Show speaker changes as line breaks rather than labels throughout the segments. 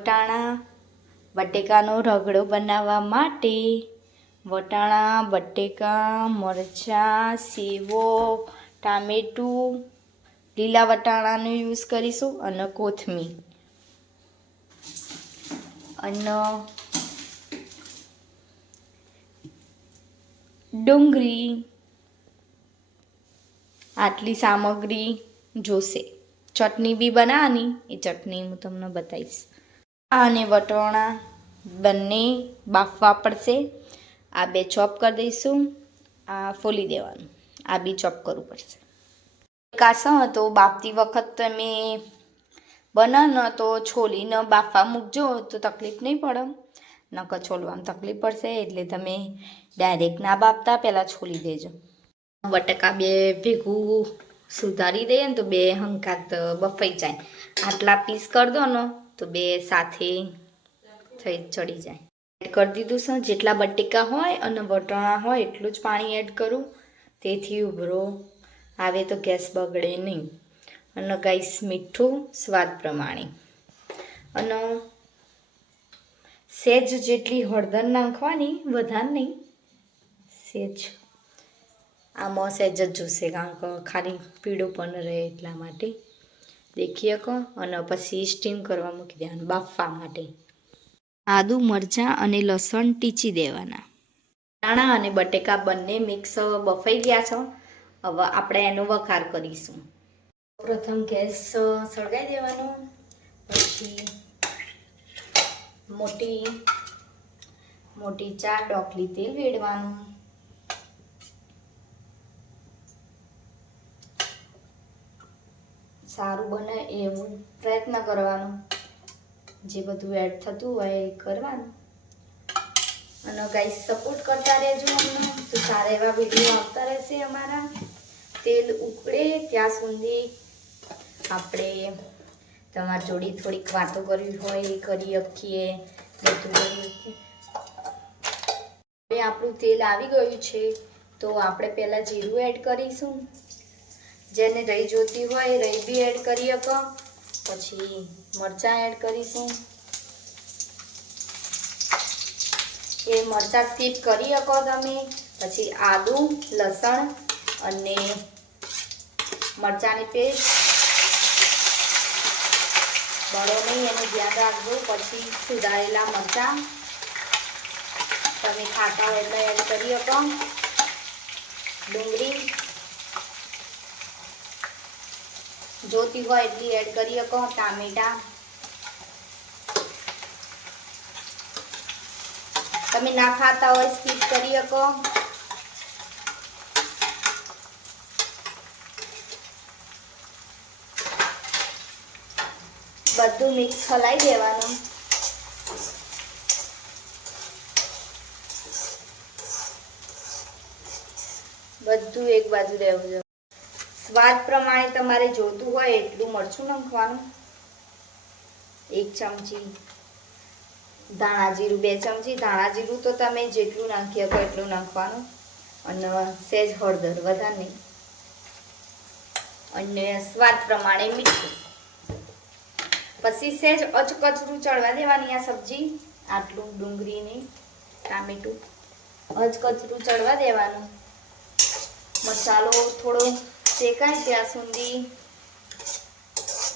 વટાણા, બટેકાનો રગડો બનાવવા માટે. વટાણા, બટેકા, મરચાં, સેવો, ટામેટું, લીલા વટાણાનો યુઝ કરીશું અને કોથમીર. અને ડુંગળી. આટલી સામગ્રી જોશે. ચટણી બી બનાવવાની. એ ચટણી હું તમને બતાવીશ. અને વટોણા, બંને બાફવા પડશે. આ બે ચોપ કરી દઈશું. આ ફોલી દેવાનું. આ બી ચોપ કરવું પડશે. કાસા તો બાફતી વખત તમે બનાવો તો છોલીને બાફવા મૂકજો, તો તકલીફ નહીં પડે. નકર છોલવામાં તકલીફ પડશે, એટલે તમે ડાયરેક્ટ ના બાફતા પહેલાં છોલી દેજો. બટાકા બે ભેગું સુધારી દઈએ ને તો બે હંકાત બફાઈ જાય. આટલા પીસ કરી દો ને તો બે સાથે થઈ, ચડી જાય. એડ કરી દીધું છે જેટલા બટેકા હોય અને વટાણા હોય એટલું જ પાણી એડ કરું. તેથી ઉભરો. આવે તો ગેસ બગડે નહીં. અને ગાઈસ, મીઠું સ્વાદ પ્રમાણે. અને સેજ જેટલી હળદર નાખવાની, વધારે નહીં. સેજ આમાં સહેજ જ જોશે, કારણ કે ખાલી પીળું પણ રહે એટલા માટે. દેખીએ કહો અને પછી સ્ટીમ કરવા મૂકી દેવાનું, બાફવા માટે. આદુ, મરચાં અને લસણ ટીચી દેવાના. ધાણા અને બટેકા બંને મિક્સ બફાઈ ગયા છો. હવે આપણે એનો વઘાર કરીશું. પ્રથમ ગેસ સળગાવી દેવાનો. પછી મોટી મોટી ચાર ડોકલી તેલ વેડવાનું. સારું બને એવું પ્રયત્ન કરવાનો. જે બધું એડ થતું હોય એ કરવાનું. અને ગાઈ સપોર્ટ કરતા રહેજો અમને. તો સારા એવા વીડિયો આવતા રહેશે અમારા. તેલ ઉકળે ત્યાં સુધી આપણે તમારી જોડી થોડીક વાતો કરવી હોય એ કરી શકીએ. બધું કરી શકીએ. હવે આપણું તેલ આવી ગયું છે, તો આપણે પહેલાં જીરું એડ કરીશું. જેને રહી જોતી હોય રહી બી એડ કરી શકો પછી મરચાં એડ કરીશું. એ મરચાં સ્કીપ કરી શકો તમે. પછી આદુ, લસણ અને મરચાંની પેસ્ટ બળો નહીં, એનું ધ્યાન રાખજો. પછી સુધારેલા મરચાં. તમે ખાતા હોય એટલે એડ કરી શકો ડુંગળી. જોતી હોય એટલી એડ કરી શકો ટામેટા. તમે ના ખાતા હોય સ્કીપ કરી શકો બધું મિક્સ હલાવી દેવાનું. બધું એક બાજુ રહેવું જોઈએ. સ્વાદ પ્રમાણે તમારે જોતું હોય એટલું મરચું નાખવાનું. એક ચમચી ધાણા જીરું, બે ચમચી ધાણા જીરું તો તમે જેટલું નાખી શકો એટલું નાખવાનું. અને સહેજ હળદર વધારે નહીં. અને સ્વાદ પ્રમાણે મીઠું. પછી સહેજ અચકચરું ચડવા દેવાની આ સબ્જી. આટલું ડુંગળીની ટામેટું. અચકચરું ચડવા દેવાનું. મસાલો થોડો શેકાય ત્યાં સુધી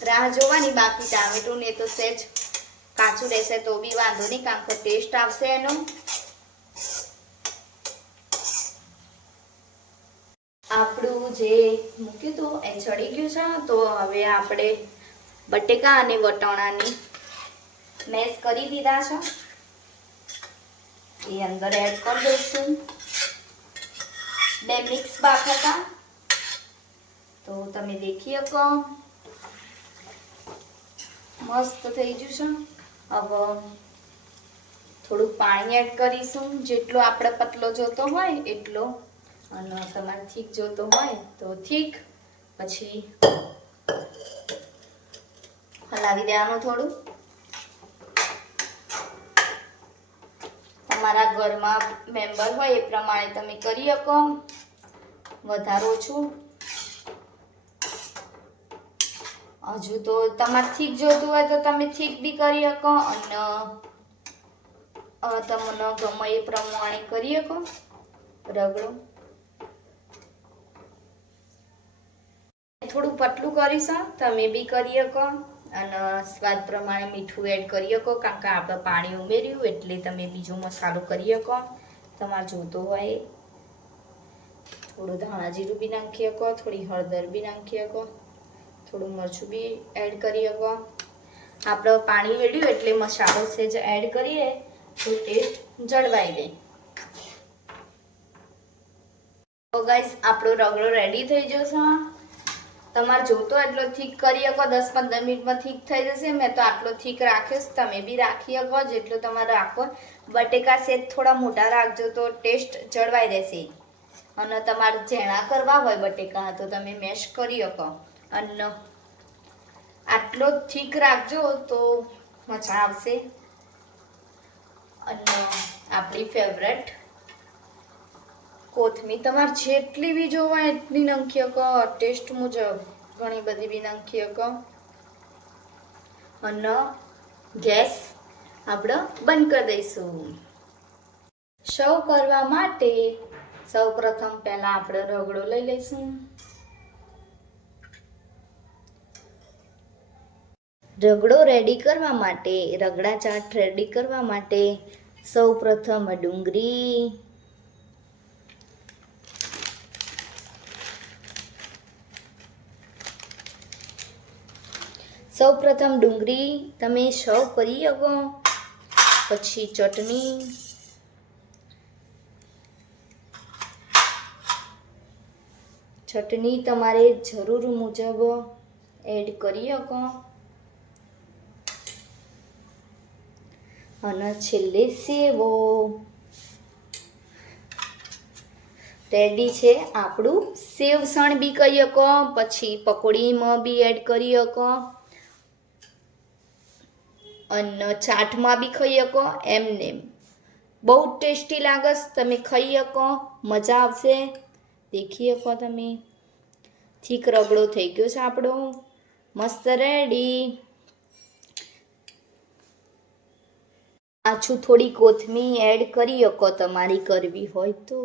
રાહ જોવાની બાકી ટામેટું ને તો સહેજ કાચું રહેશે તો બી વાંધો નહીં કારણ કે ટેસ્ટ આવશે એનો. આપણું જે મૂક્યું હતું, એ ચડી ગયું છે, તો હવે આપણે બટેકા અને વટાણાની મેશ કરી દીધા છે. એ અંદર એડ કરી દઈશું. બે મિક્સ બાફતા તો તમે દેખી શકો. મસ્ત થઈ ગયું છે. હવે થોડુંક પાણી એડ કરીશું. જેટલો આપણે પતલો જોતો હોય, એટલો. અને તમારે થીક જોતો હોય, તો થીક. પછી હલાવી દેવાનું થોડું. તમારા ઘરમાં મેમ્બર હોય એ પ્રમાણે તમે કરી શકો. વધારો છું હજુ તો તમારે થીક જોતું હોય તો તમે થીક બી કરી શકો અને તમને ગમે એ પ્રમાણે કરી શકો. રગડો. થોડું પતલું કરીશું તમે બી કરી શકો અને સ્વાદ પ્રમાણે મીઠું એડ કરી શકો, કારણ કે આપણે પાણી ઉમેર્યું એટલે તમે બીજો મસાલો કરી શકો. તમારે જોતો હોય. થોડું ધાણા જીરું બી નાખી શકો, થોડી હળદર બી નાખી શકો. થોડું મરચું બી એડ કરી શકો આપણે પાણી વેડ્યું એટલે મસાલો છે જે એડ કરીએ, તો ટેસ્ટ જળવાઈ દે તો ગાઈઝ આપણો રગડો રેડી થઈ જશે. તમારે જોતો એટલો થીક કરી શકો દસ પંદર મિનિટમાં થીક થઈ જશે. મેં તો આટલો થીક રાખ્યો તમે બી રાખી શકો જેટલો તમારે રાખો બટેકા સેજ થોડા મોટા રાખજો તો ટેસ્ટ જળવાઈ રહેશે. અને તમારે ઝેણા કરવા હોય બટેકા તો તમે મેશ કરી શકો. અને આટલો ઠીક રાખજો તો મજા આવશે. અન્ન આપણી ફેવરેટ કોથમીર તમારે જેટલી બી જોવા એટલી નંખી શકો ટેસ્ટ મુજબ ઘણી બધી બી નંખી શકો અન્ન, ગેસ આપણે બંધ કરી દઈશું. સૌ કરવા માટે સૌ પ્રથમ પહેલાં આપણે રગડો લઈ લઈશું. રગડો રેડી કરવા માટે, રગડા ચાટ રેડી કરવા માટે સૌ પ્રથમ ડુંગળી. સૌ પ્રથમ ડુંગળી તમે સર્વ કરી શકો, પછી ચટણી. ચટણી તમારે જરૂર મુજબ એડ કરી શકો. અને છેલ્લે સેવો. રેડી છે આપણું સેવસણ બી કહી શકો પછી પકોડીમાં બી એડ કરી શકો અને ચાટમાં બી ખાઈ શકો એમને એમ. બહુ ટેસ્ટી લાગશ તમે ખાઈ શકો મજા આવશે. દેખી શકો તમે. ઠીક રગડો થઈ ગયો છે આપણો. મસ્ત રેડી પાછું થોડી કોથમીર એડ કરી શકો તમારી કરવી હોય તો.